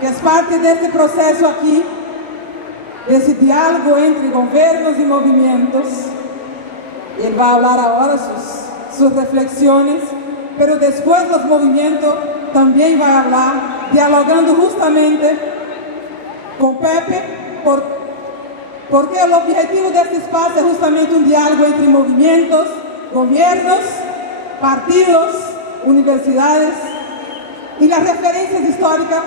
que es parte de este proceso aquí, de ese diálogo entre gobiernos y movimientos. Él va a hablar ahora sus reflexiones, pero después los movimientos también va a hablar, dialogando justamente con Pepe, porque el objetivo de este espacio es justamente un diálogo entre movimientos, gobiernos, partidos, universidades y las referencias históricas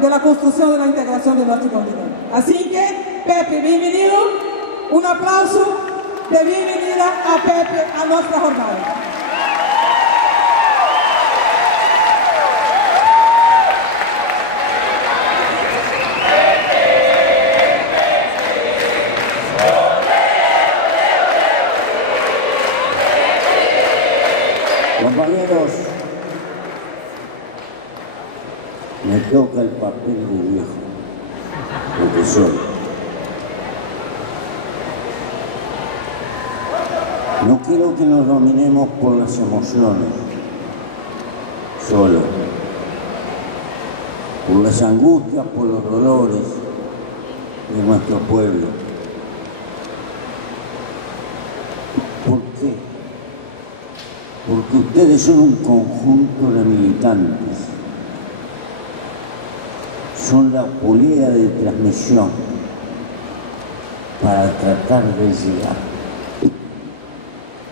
de la construcción de la integración de nuestro continente. Así que, Pepe, bienvenido. Un aplauso de bienvenida a Pepe a nuestra jornada. Compañeros, me toca el papel de viejo, lo que soy. No quiero que nos dominemos por las emociones, solo, por las angustias, por los dolores de nuestro pueblo. ¿Por qué? Porque ustedes son un conjunto de militantes, son la polea de transmisión para tratar de llegar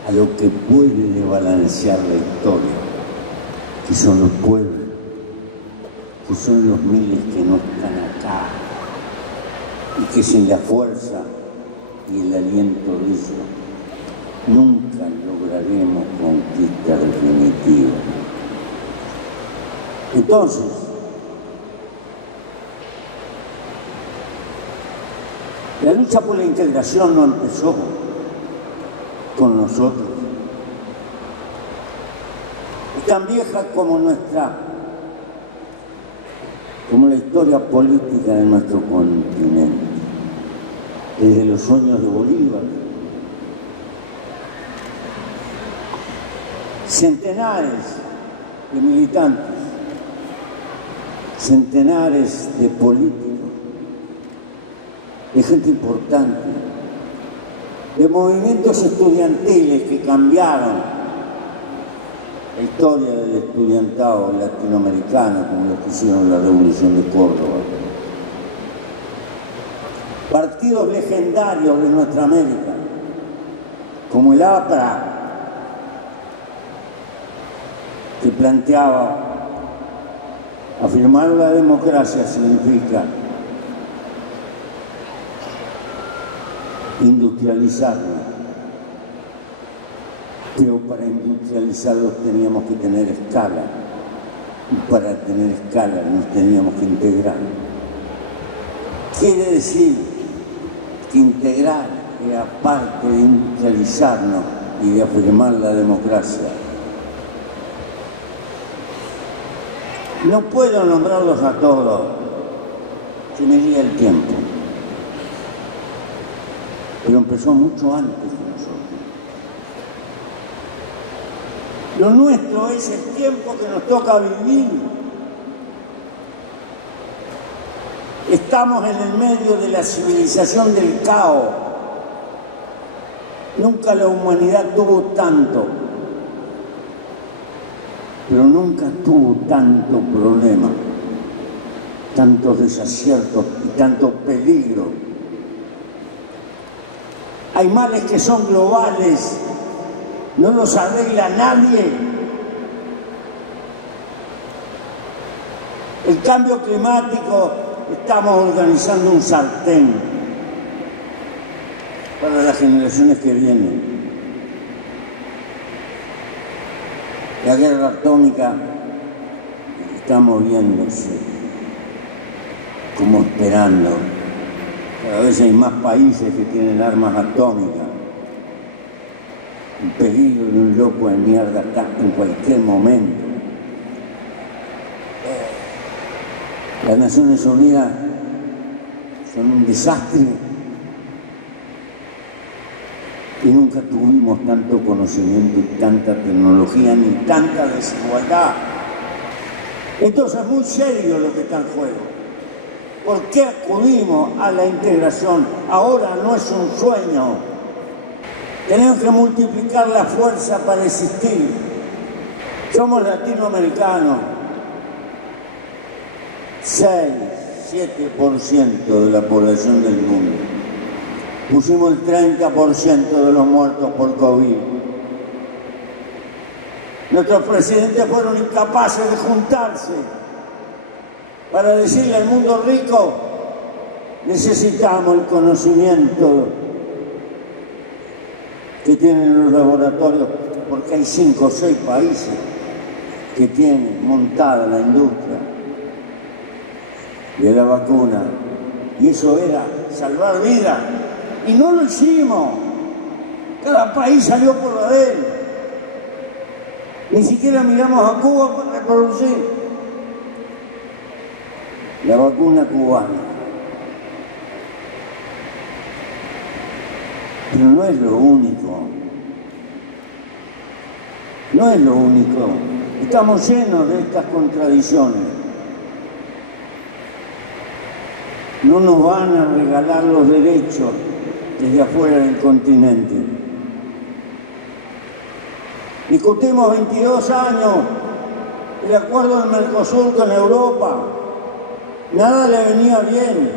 a lo que puede desbalancear la historia, que son los pueblos, que son los miles que no están acá, y que sin la fuerza y el aliento de ellos nunca lograremos conquista definitiva. Entonces, la lucha por la integración no empezó con nosotros. Es tan vieja como la historia política de nuestro continente, desde los sueños de Bolívar. Centenares de militantes, centenares de políticos, de gente importante, de movimientos estudiantiles que cambiaron la historia del estudiantado latinoamericano, como lo que hicieron la Revolución de Córdoba. Partidos legendarios de nuestra América, como el APRA, que planteaba afirmar la democracia significa industrializarla, pero para industrializarlos teníamos que tener escala, y para tener escala nos teníamos que integrar. Quiere decir que integrar era parte de industrializarnos y de afirmar la democracia. No puedo nombrarlos a todos, se me iría el tiempo. Pero empezó mucho antes que nosotros. Lo nuestro es el tiempo que nos toca vivir. Estamos en el medio de la civilización del caos. Nunca la humanidad tuvo tanto. Pero nunca tuvo tanto problema, tantos desaciertos y tanto peligro. Hay males que son globales, no los arregla nadie. El cambio climático, estamos organizando un sartén para las generaciones que vienen. La guerra atómica está moviéndose, como esperando. Cada vez hay más países que tienen armas atómicas. El peligro de un loco de mierda acá en cualquier momento. Las Naciones Unidas son un desastre. Y nunca tuvimos tanto conocimiento y tanta tecnología ni tanta desigualdad. Entonces es muy serio lo que está en juego. ¿Por qué acudimos a la integración? Ahora no es un sueño. Tenemos que multiplicar la fuerza para existir. Somos latinoamericanos. 6-7% de la población del mundo. Pusimos el 30% de los muertos por COVID. Nuestros presidentes fueron incapaces de juntarse para decirle al mundo rico: necesitamos el conocimiento que tienen los laboratorios, porque hay 5 o 6 países que tienen montada la industria de la vacuna, y eso era salvar vidas, y no lo hicimos. Cada país salió por la de él. Ni siquiera miramos a Cuba para producir la vacuna cubana. Pero no es lo único. No es lo único. Estamos llenos de estas contradicciones. No nos van a regalar los derechos desde afuera del continente. Discutimos 22 años el acuerdo del Mercosur con Europa. Nada le venía bien,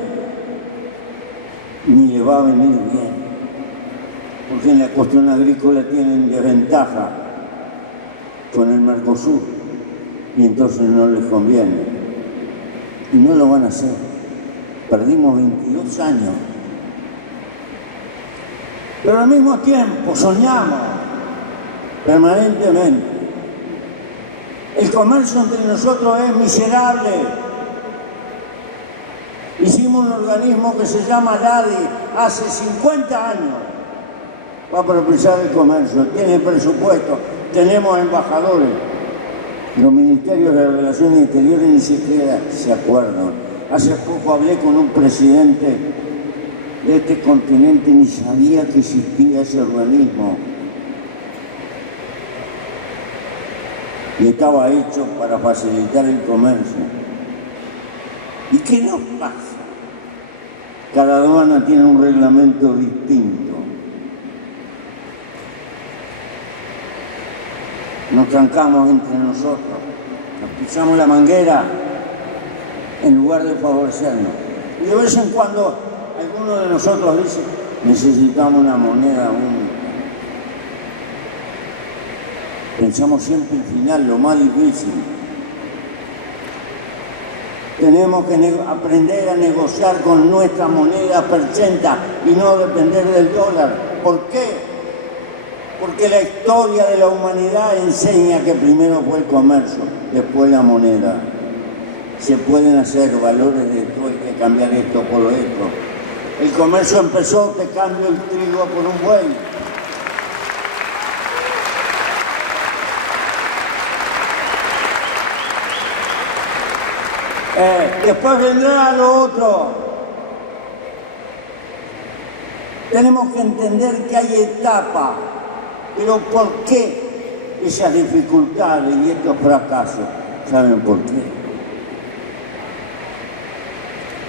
ni le va a venir bien, porque en la cuestión agrícola tienen desventaja con el Mercosur y entonces no les conviene. Y no lo van a hacer. Perdimos 22 años. Pero al mismo tiempo soñamos permanentemente. El comercio entre nosotros es miserable. Hicimos un organismo que se llama LADI hace 50 años para propiciar el comercio. Tiene presupuesto, tenemos embajadores. Los ministerios de Relaciones Exteriores ni siquiera se acuerdan. Hace poco hablé con un presidente de este continente, ni sabía que existía ese organismo. Y estaba hecho para facilitar el comercio. ¿Y qué nos pasa? Cada aduana tiene un reglamento distinto. Nos trancamos entre nosotros, nos pisamos la manguera en lugar de favorecernos. Y de vez en cuando alguno de nosotros dice: necesitamos una moneda única. Pensamos siempre el final, lo más difícil. Tenemos que aprender a negociar con nuestra moneda perchenta y no depender del dólar. ¿Por qué? Porque la historia de la humanidad enseña que primero fue el comercio, después la moneda. Se pueden hacer valores de esto, hay que cambiar esto por esto. El comercio empezó, te cambio el trigo por un buey. Después vendrá lo otro. Tenemos que entender que hay etapas, pero ¿por qué esas dificultades y estos fracasos? ¿Saben por qué?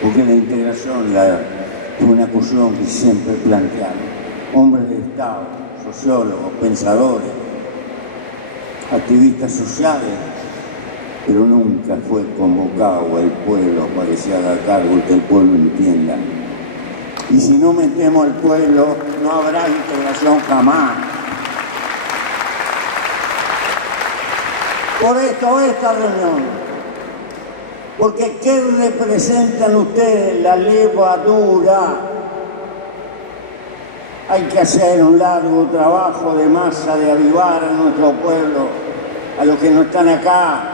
Porque la integración fue una cuestión que siempre plantearon hombres de Estado, sociólogos, pensadores, activistas sociales, pero nunca fue convocado al pueblo para que se haga cargo y que el pueblo entienda. Y si no metemos al pueblo, no habrá integración jamás. Por esto esta reunión, porque ¿qué representan ustedes? La levadura. Hay que hacer un largo trabajo de masa, de avivar a nuestro pueblo, a los que no están acá,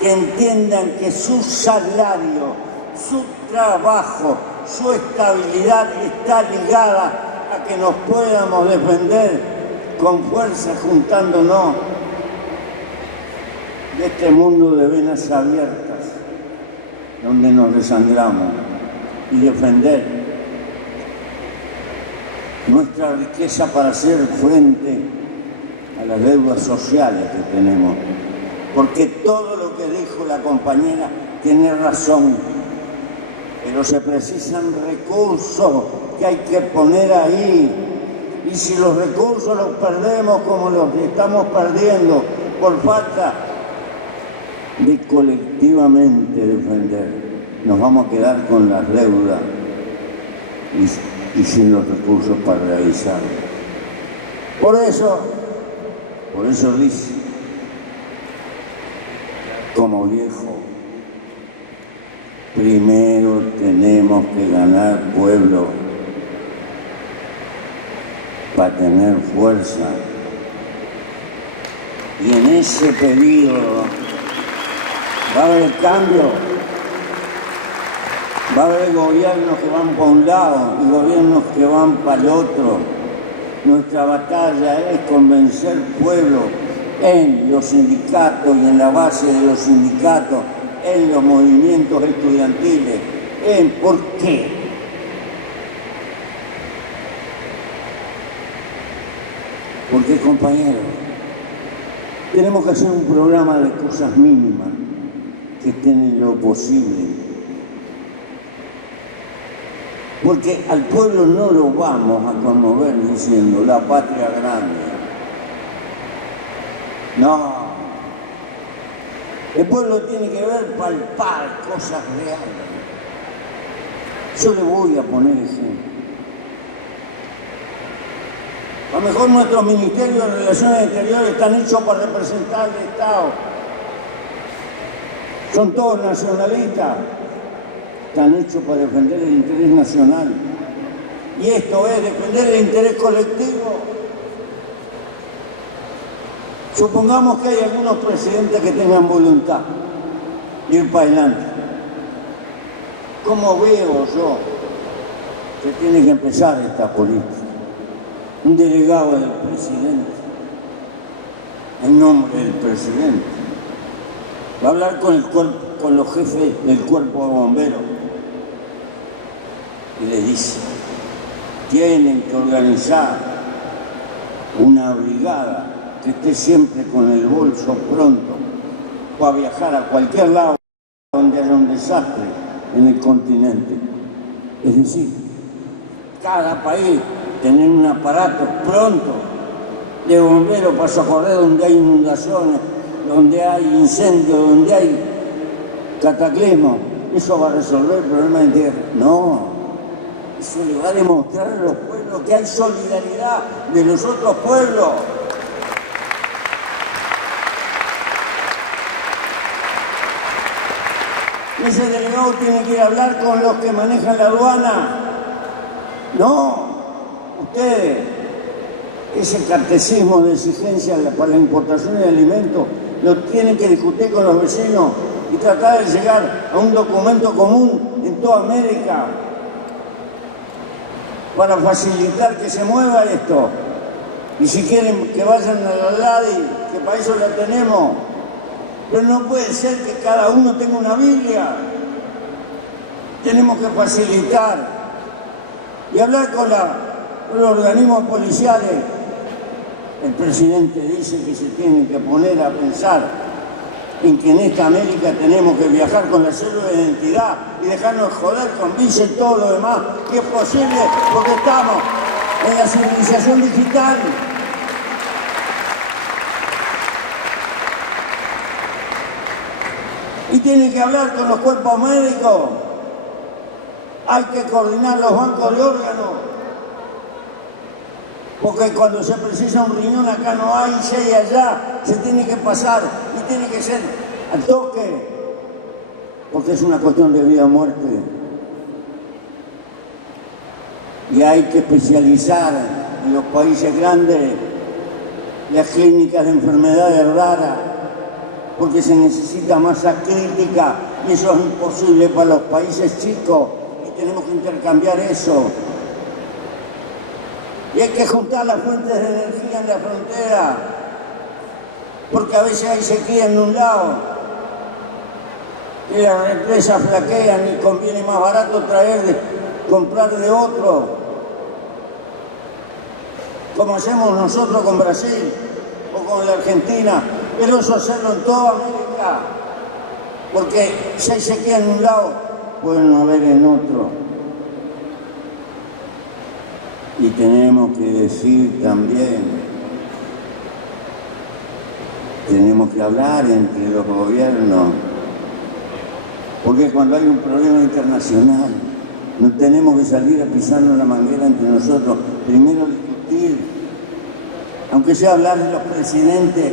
que entiendan que su salario, su trabajo, su estabilidad está ligada a que nos podamos defender con fuerza juntándonos de este mundo de venas abiertas, donde nos desangramos, y defender nuestra riqueza para hacer frente a las deudas sociales que tenemos. Porque todo lo que dijo la compañera tiene razón. pero se precisan recursos que hay que poner ahí. Y si los recursos los perdemos como los estamos perdiendo por falta de colectivamente defender, nos vamos a quedar con las deudas y sin los recursos para realizarlo. Por eso dice, como viejo, primero tenemos que ganar pueblo para tener fuerza. Y en ese periodo va a haber cambio, va a haber gobiernos que van para un lado y gobiernos que van para el otro. Nuestra batalla es convencer al pueblo en los sindicatos y en la base de los sindicatos, en los movimientos estudiantiles, en por qué. Porque, compañeros, tenemos que hacer un programa de cosas mínimas que estén en lo posible. Porque al pueblo no lo vamos a conmover diciendo la patria grande. No. El pueblo tiene que ver, palpar cosas reales. Yo le voy a poner ejemplo. A lo mejor nuestros ministerios de Relaciones Exteriores están hechos para representar al Estado. Son todos nacionalistas. Están hechos para defender el interés nacional. Y esto es defender el interés colectivo. Supongamos que hay algunos presidentes que tengan voluntad de ir para adelante. ¿Cómo veo yo que tiene que empezar esta política? Un delegado del presidente, en nombre del presidente, va a hablar con los jefes del cuerpo de bomberos y les dice, tienen que organizar una brigada que esté siempre con el bolso pronto para viajar a cualquier lado donde haya un desastre en el continente. Es decir, cada país tener un aparato pronto de bomberos para socorrer donde hay inundaciones, donde hay incendios, donde hay cataclismos. ¿Eso va a resolver el problema del tierra? No. Eso le va a demostrar a los pueblos que hay solidaridad de los otros pueblos. Ese delegado tiene que ir a hablar con los que manejan la aduana. No. Ustedes, ese catecismo de exigencia para la importación de alimentos, lo tienen que discutir con los vecinos y tratar de llegar a un documento común en toda América para facilitar que se mueva esto. Y si quieren que vayan a la LADI, que para eso la tenemos, pero no puede ser que cada uno tenga una Biblia. Tenemos que facilitar y hablar con los organismos policiales. El presidente dice que se tienen que poner a pensar en que en esta América tenemos que viajar con la cédula de identidad y dejarnos joder con visa y todo lo demás, que es posible porque estamos en la civilización digital. Y tienen que hablar con los cuerpos médicos. Hay que coordinar los bancos de órganos. Porque cuando se precisa un riñón acá no hay, si hay allá, se tiene que pasar y tiene que ser al toque, porque es una cuestión de vida o muerte. Y hay que especializar en los países grandes las clínicas de enfermedades raras, porque se necesita masa crítica y eso es imposible para los países chicos y tenemos que intercambiar eso. Y hay que juntar las fuentes de energía en la frontera, porque a veces hay sequía en un lado y las represas flaquean y conviene más barato comprar de otro, como hacemos nosotros con Brasil o con la Argentina, pero eso hacerlo en toda América, porque si hay sequía en un lado, puede no haber en otro. Y tenemos que decir también, tenemos que hablar entre los gobiernos, porque cuando hay un problema internacional, no tenemos que salir a pisarnos la manguera entre nosotros, primero discutir, aunque sea hablar de los presidentes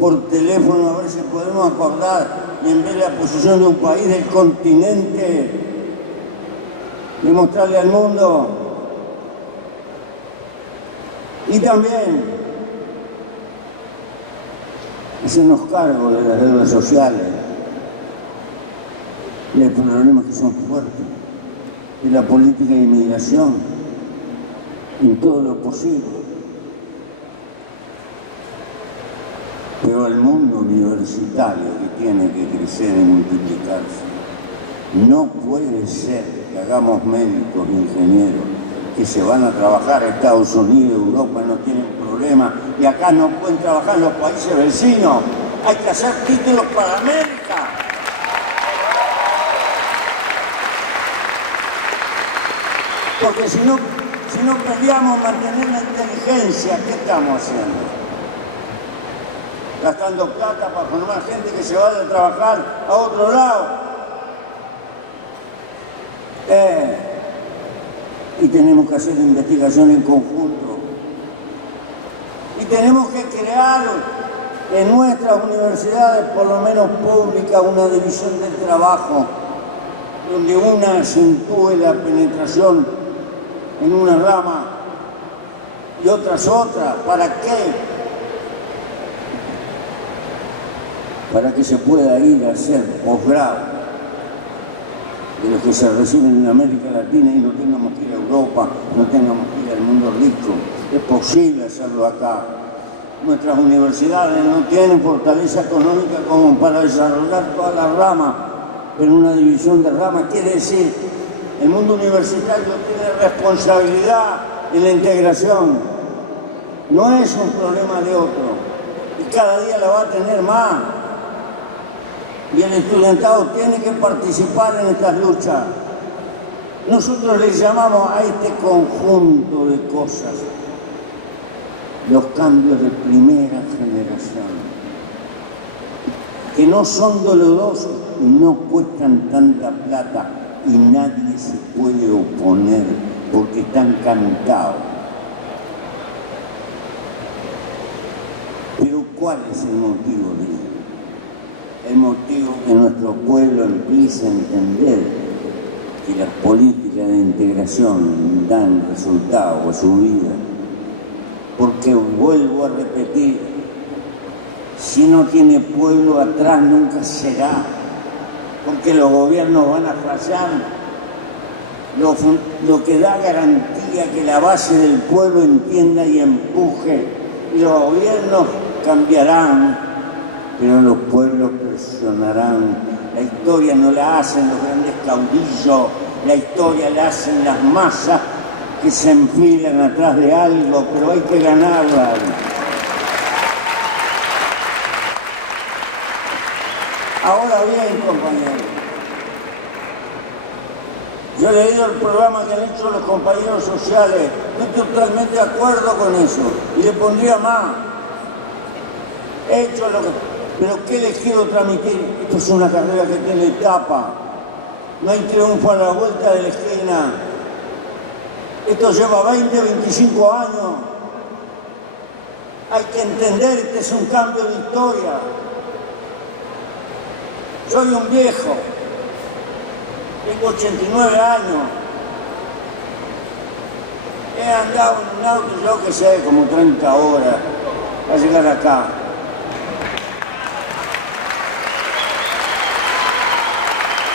por teléfono, a ver si podemos acordar, y en vez de la posición de un país del continente, demostrarle al mundo. Y también hacernos cargo de las deudas sociales, de los problemas que son fuertes, de la política de inmigración, en todo lo posible. Pero el mundo universitario que tiene que crecer y multiplicarse, no puede ser que hagamos médicos, ingenieros, que se van a trabajar a Estados Unidos, Europa, no tienen problema, y acá no pueden trabajar en los países vecinos. Hay que hacer títulos para América. Porque si no peleamos mantener la inteligencia, ¿qué estamos haciendo? Gastando plata para formar gente que se vaya a trabajar a otro lado. Y tenemos que hacer investigación en conjunto. Y tenemos que crear en nuestras universidades, por lo menos públicas, una división del trabajo, donde una acentúe la penetración en una rama y otras otra. ¿Para qué? Para que se pueda ir a hacer posgrado de los que se reciben en América Latina y no tengamos que ir a Europa, no tengamos que ir al mundo rico. Es posible hacerlo acá. Nuestras universidades no tienen fortaleza económica como para desarrollar todas las ramas, pero una división de ramas quiere decir, el mundo universitario tiene responsabilidad en la integración. No es un problema de otro, y cada día la va a tener más. Y el estudiantado tiene que participar en estas luchas. Nosotros le llamamos a este conjunto de cosas los cambios de primera generación, que no son dolorosos y no cuestan tanta plata y nadie se puede oponer porque están cantados. Pero ¿cuál es el motivo de ello? El motivo que nuestro pueblo empiece a entender que las políticas de integración dan resultado a su vida. Porque vuelvo a repetir, si no tiene pueblo atrás nunca será, porque los gobiernos van a fallar. Lo que da garantía que la base del pueblo entienda y empuje, y los gobiernos cambiarán, pero los pueblos presionarán. La historia no la hacen los grandes caudillos, la historia la hacen las masas que se enfilan atrás de algo, pero hay que ganarla. Ahora bien, compañeros, yo he leído el programa que han hecho los compañeros sociales, estoy totalmente de acuerdo con eso, y le pondría más. He hecho lo que... Pero ¿qué les quiero transmitir? Esto es una carrera que tiene etapa, no hay triunfo a la vuelta de la esquina. Esto lleva 20, 25 años. Hay que entender que es un cambio de historia. Soy un viejo, tengo 89 años. He andado en un auto, yo que sé, como 30 horas para llegar acá.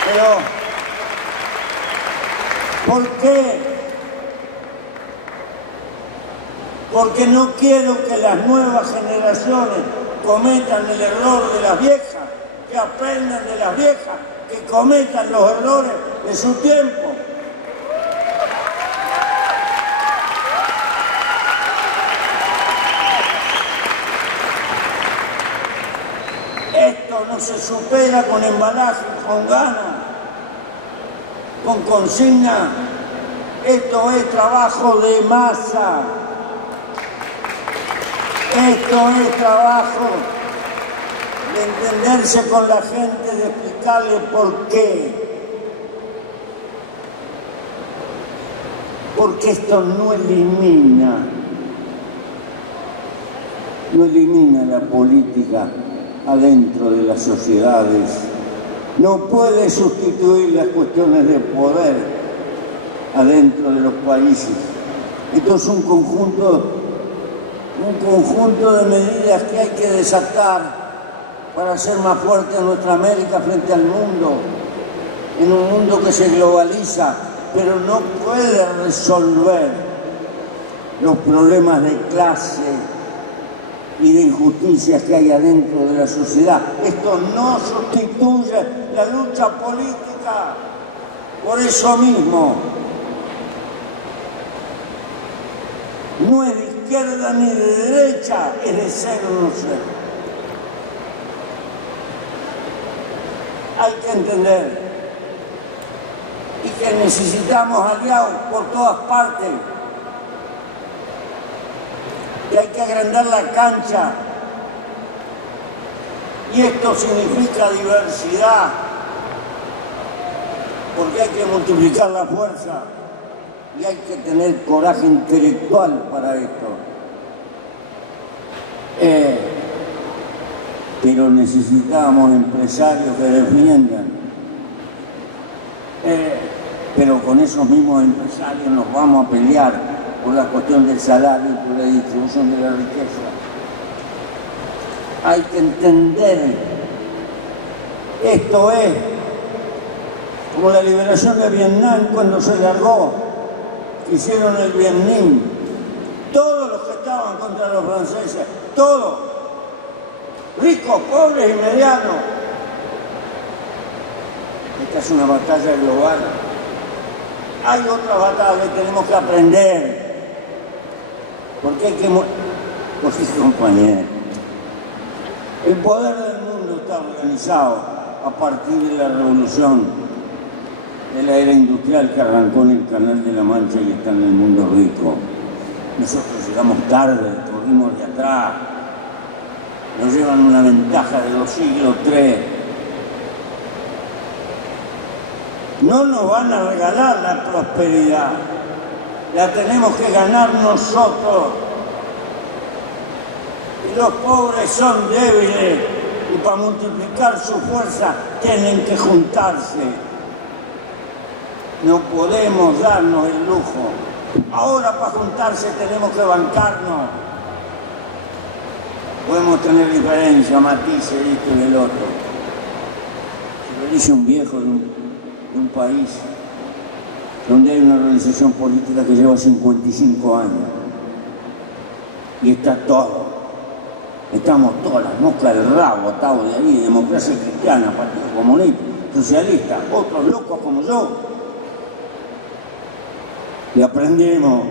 Pero, ¿por qué? Porque no quiero que las nuevas generaciones cometan el error de las viejas, que aprendan de las viejas, que cometan los errores de su tiempo. Esto no se supera con embalaje, con ganas. con consigna. Esto es trabajo de masa. Esto es trabajo de entenderse con la gente, de explicarle por qué. Porque esto no elimina la política adentro de las sociedades. No puede sustituir las cuestiones de poder adentro de los países. Esto es un conjunto de medidas que hay que desatar para hacer más fuerte a nuestra América frente al mundo, en un mundo que se globaliza, pero no puede resolver los problemas de clase y de injusticias que hay adentro de la sociedad. Esto no sustituye la lucha política. Por eso mismo, no es de izquierda ni de derecha, es de ser o no ser. Hay que entender y que necesitamos aliados por todas partes, y hay que agrandar la cancha, y esto significa diversidad, porque hay que multiplicar la fuerza y hay que tener coraje intelectual para esto. Pero necesitamos empresarios que defiendan. Pero con esos mismos empresarios nos vamos a pelear por la cuestión del salario y por la distribución de la riqueza. Hay que entender, esto es como la liberación de Vietnam cuando se largó, hicieron el Vietnam. Todos los que estaban contra los franceses, todos, ricos, pobres y medianos. Esta es una batalla global. Hay otras batallas que tenemos que aprender. Porque hay que... Pues compañeros, el poder del mundo está organizado a partir de la revolución de la era industrial que arrancó en el Canal de la Mancha y está en el mundo rico. Nosotros llegamos tarde, corrimos de atrás. Nos llevan una ventaja de los siglos III. No nos van a regalar la prosperidad, la tenemos que ganar nosotros. Y los pobres son débiles y para multiplicar su fuerza tienen que juntarse. No podemos darnos el lujo. Ahora para juntarse tenemos que bancarnos. Podemos tener diferencias, matices, esto y el otro. Se lo dice un viejo de un país donde hay una organización política que lleva 55 años y está todo. Estamos todas las moscas del rabo, atados de ahí, democracia cristiana, partido comunista, socialista, otros locos como yo. Y aprendimos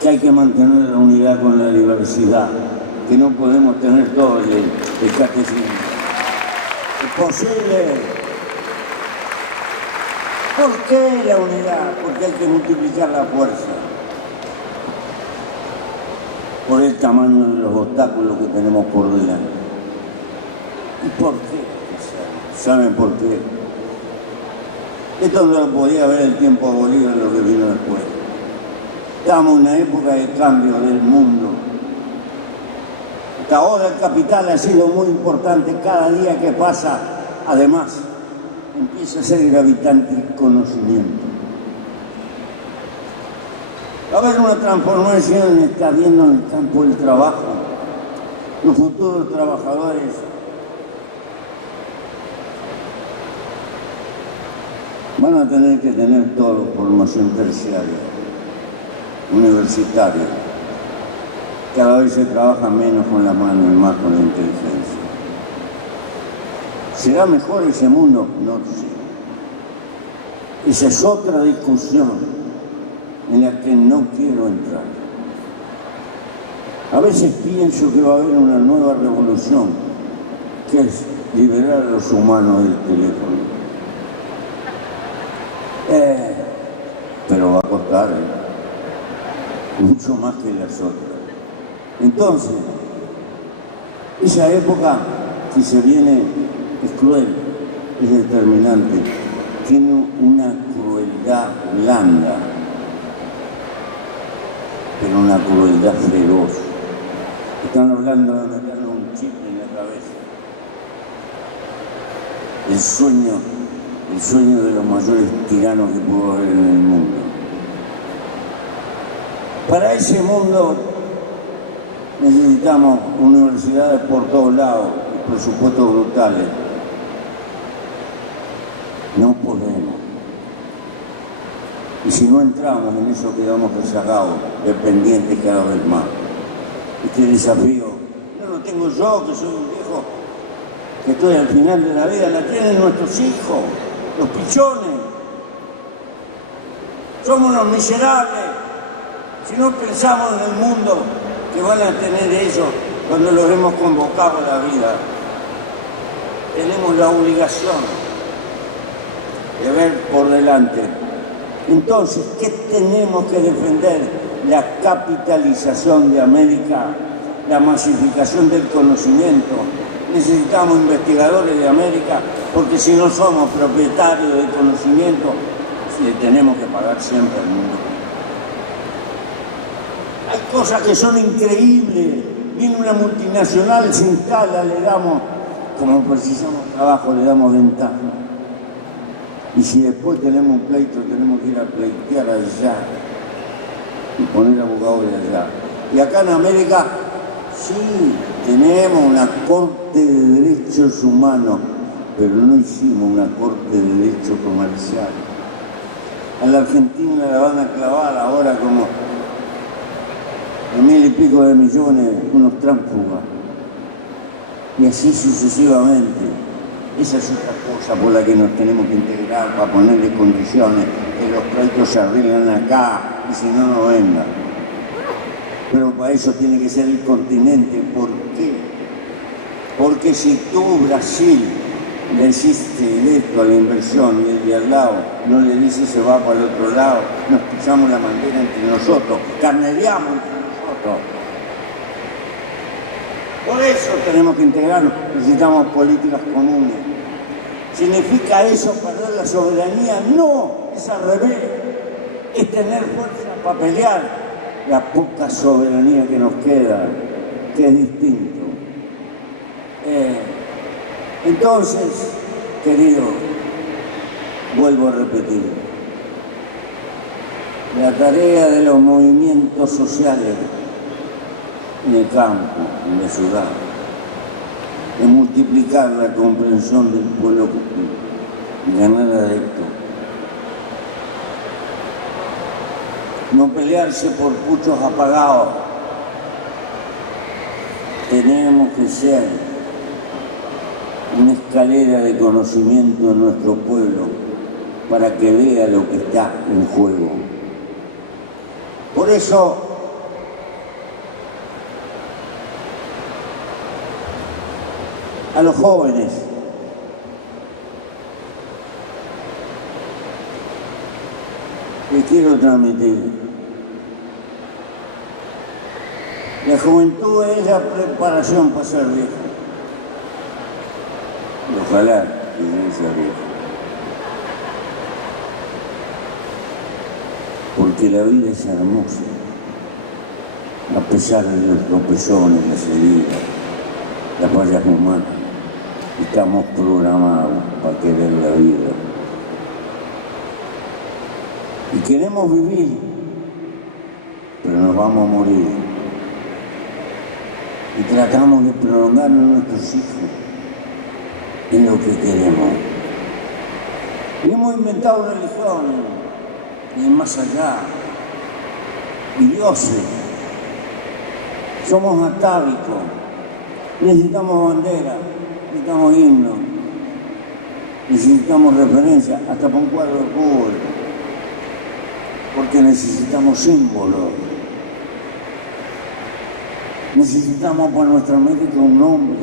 que hay que mantener la unidad con la diversidad, que no podemos tener todo el catecismo. Es posible. ¿Por qué la unidad? Porque hay que multiplicar la fuerza. Por el tamaño de los obstáculos que tenemos por delante. ¿Y por qué? ¿Saben por qué? Esto no lo podía ver el tiempo a Bolívar, lo que vino después. Estamos en una época de cambio del mundo. Hasta ahora el capital ha sido muy importante. Cada día que pasa, además, empieza a ser gravitante el conocimiento. Va a haber una transformación, está viendo en el campo del trabajo. Los futuros trabajadores van a tener que tener todo formación terciaria, universitaria. Cada vez se trabaja menos con la mano y más con la inteligencia. ¿Será mejor ese mundo? No lo sé. Esa es otra discusión en la que no quiero entrar. A veces pienso que va a haber una nueva revolución, que es liberar a los humanos del teléfono. Pero va a costar mucho más que las otras. Entonces, esa época que se viene es cruel, es determinante, tiene una crueldad blanda, pero una crueldad feroz. Están hablando de meterle un chip en la cabeza. El sueño de los mayores tiranos que pudo haber en el mundo. Para ese mundo necesitamos universidades por todos lados y presupuestos brutales. No podemos. Y si no entramos en eso, quedamos rezagados, dependientes cada vez más. Este desafío no lo tengo yo, que soy un viejo, que estoy al final de la vida, la tienen nuestros hijos, los pichones. Somos unos miserables si no pensamos en el mundo que van a tener ellos cuando los hemos convocado a la vida. Tenemos la obligación de ver por delante. Entonces, ¿qué tenemos que defender? La capitalización de América, la masificación del conocimiento. Necesitamos investigadores de América, porque si no somos propietarios del conocimiento, le tenemos que pagar siempre al mundo. Hay cosas que son increíbles. Viene una multinacional, se instala, le damos, como precisamos trabajo, le damos ventaja. Y si después tenemos un pleito, tenemos que ir a pleitear allá y poner abogados de allá. Y acá en América, sí, tenemos una Corte de Derechos Humanos, pero no hicimos una Corte de Derecho Comercial. A la Argentina la van a clavar ahora como 1.000 y pico de millones, unos tránsfugas. Y así sucesivamente. Esa es otra cosa por la que nos tenemos que integrar, para ponerle condiciones, que los pleitos se arreglan acá, y si no, no vengan. Pero para eso tiene que ser el continente. ¿Por qué? Porque si tú, Brasil, le hiciste esto a la inversión y el de al lado no le dice se va para el otro lado, nos pisamos la bandera entre nosotros, carnereamos entre nosotros. Por eso tenemos que integrarnos, necesitamos políticas comunes. ¿Significa eso perder la soberanía? No, es al revés, es tener fuerza para pelear la poca soberanía que nos queda, que es distinto. Entonces, querido, vuelvo a repetir, la tarea de los movimientos sociales en el campo, en la ciudad, es multiplicar la comprensión del pueblo y ganar adeptos. No pelearse por puchos apagados. Tenemos que ser una escalera de conocimiento en nuestro pueblo para que vea lo que está en juego. Por eso, a los jóvenes, les quiero transmitir: la juventud es la preparación para ser viejo. Y ojalá que llegue a ser viejo. Porque la vida es hermosa, a pesar de los tropezones, las heridas, las fallas humanas. Estamos programados para querer la vida. Y queremos vivir, pero nos vamos a morir. Y tratamos de prolongar a nuestros hijos en lo que queremos. Y hemos inventado religiones, y más allá, y dioses. Somos atávicos, necesitamos bandera, necesitamos himnos, necesitamos referencia, hasta para un cuadro de fútbol, porque necesitamos símbolos. Necesitamos para nuestra América un nombre.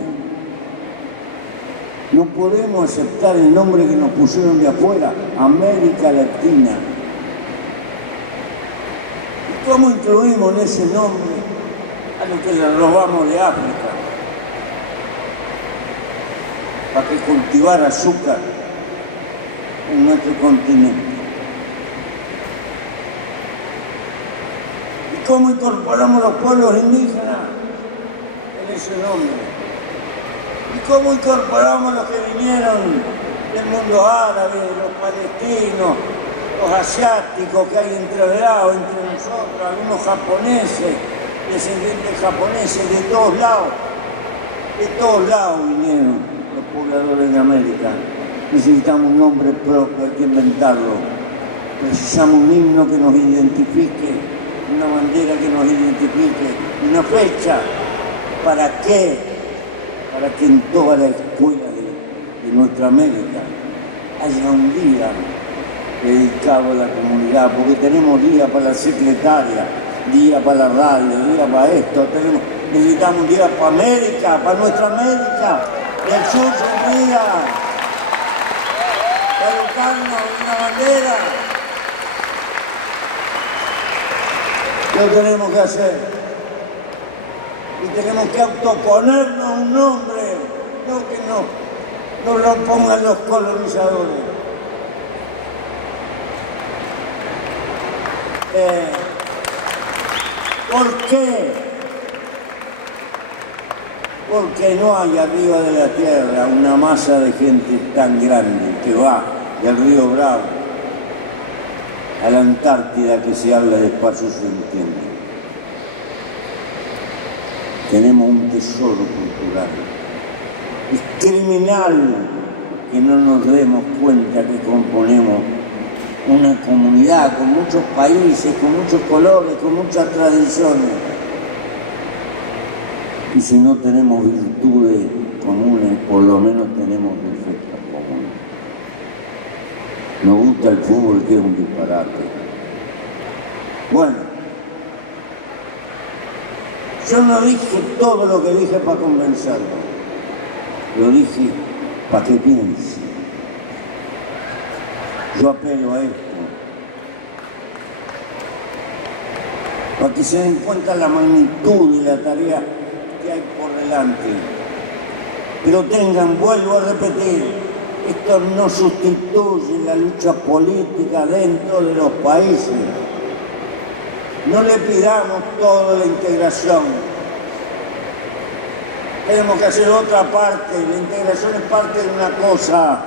No podemos aceptar el nombre que nos pusieron de afuera, América Latina. ¿Y cómo incluimos en ese nombre a lo que le robamos de África? Para que cultivar azúcar en nuestro continente. ¿Y cómo incorporamos los pueblos indígenas en ese nombre? ¿Y cómo incorporamos los que vinieron del mundo árabe, los palestinos, los asiáticos que hay entreverados entre nosotros, algunos japoneses, descendientes japoneses de todos lados? De todos lados vinieron los pobladores de América. Necesitamos un nombre propio, hay que inventarlo. Precisamos un himno que nos identifique, una bandera que nos identifique, una fecha. ¿Para qué? Para que en toda la escuela de nuestra América haya un día dedicado a la comunidad, porque tenemos día para la secretaria, día para la radio, día para esto, necesitamos un día para América, para nuestra América, del sur un día, para educarnos una bandera. Lo tenemos que hacer. Y tenemos que autoponernos un nombre, no que no lo pongan los colonizadores. ¿Por qué? Porque no hay arriba de la tierra una masa de gente tan grande que va del río Bravo a la Antártida, que se habla de espacio se entiende. Tenemos un tesoro cultural. Es criminal que no nos demos cuenta que componemos una comunidad con muchos países, con muchos colores, con muchas tradiciones. Y si no tenemos virtudes comunes, por lo menos tenemos defectos comunes. Nos gusta el fútbol, que es un disparate. Bueno, yo no dije todo lo que dije para convencerlo, lo dije para que piense. Yo apelo a esto, para que se den cuenta la magnitud de la tarea que hay por delante. Pero vuelvo a repetir, esto no sustituye la lucha política dentro de los países. No le pidamos toda la integración. Tenemos que hacer otra parte. La integración es parte de una cosa.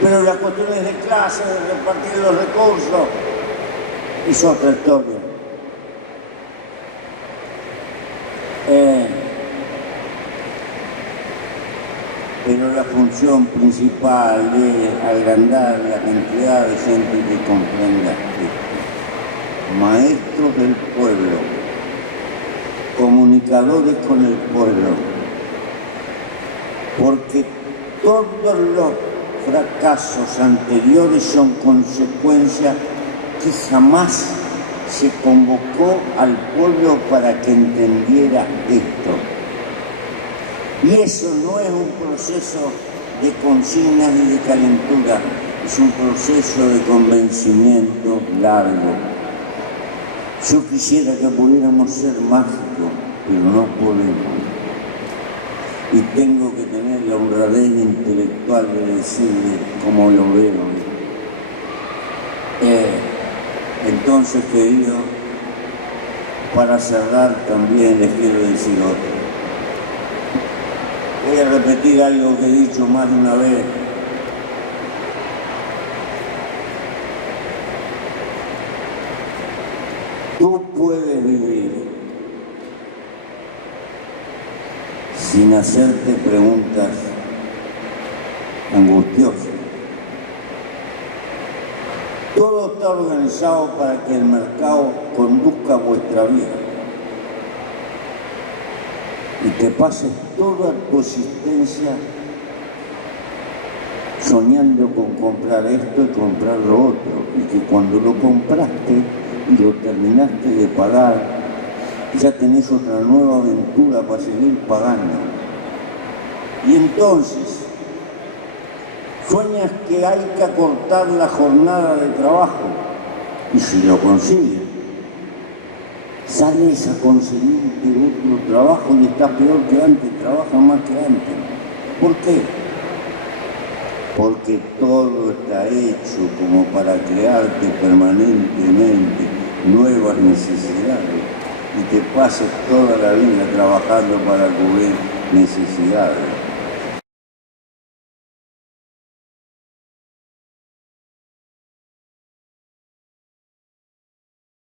Pero las cuestiones de clase, de repartir los recursos, es otra historia. Pero la función principal es agrandar la cantidad de gente que comprenda esto. Maestros del pueblo, comunicadores con el pueblo, porque todos los fracasos anteriores son consecuencia que jamás se convocó al pueblo para que entendiera esto. Y eso no es un proceso de consignas ni de calentura, es un proceso de convencimiento largo. Yo quisiera que pudiéramos ser mágicos, pero no podemos. Y tengo que tener la honradez intelectual de decirle cómo lo veo. Entonces, querido, para cerrar también les quiero decir otro. Voy a repetir algo que he dicho más de una vez. Tú puedes vivir sin hacerte preguntas angustiosas. Todo está organizado para que el mercado conduzca vuestra vida y te pases toda tu existencia soñando con comprar esto y comprar lo otro, y que cuando lo compraste y lo terminaste de pagar, ya tenés otra nueva aventura para seguir pagando. Y entonces, sueñas que hay que acortar la jornada de trabajo, y si lo consigues, sales a conseguirte otro trabajo y estás peor que antes, trabajas más que antes. ¿Por qué? Porque todo está hecho como para crearte permanentemente nuevas necesidades y te pases toda la vida trabajando para cubrir necesidades.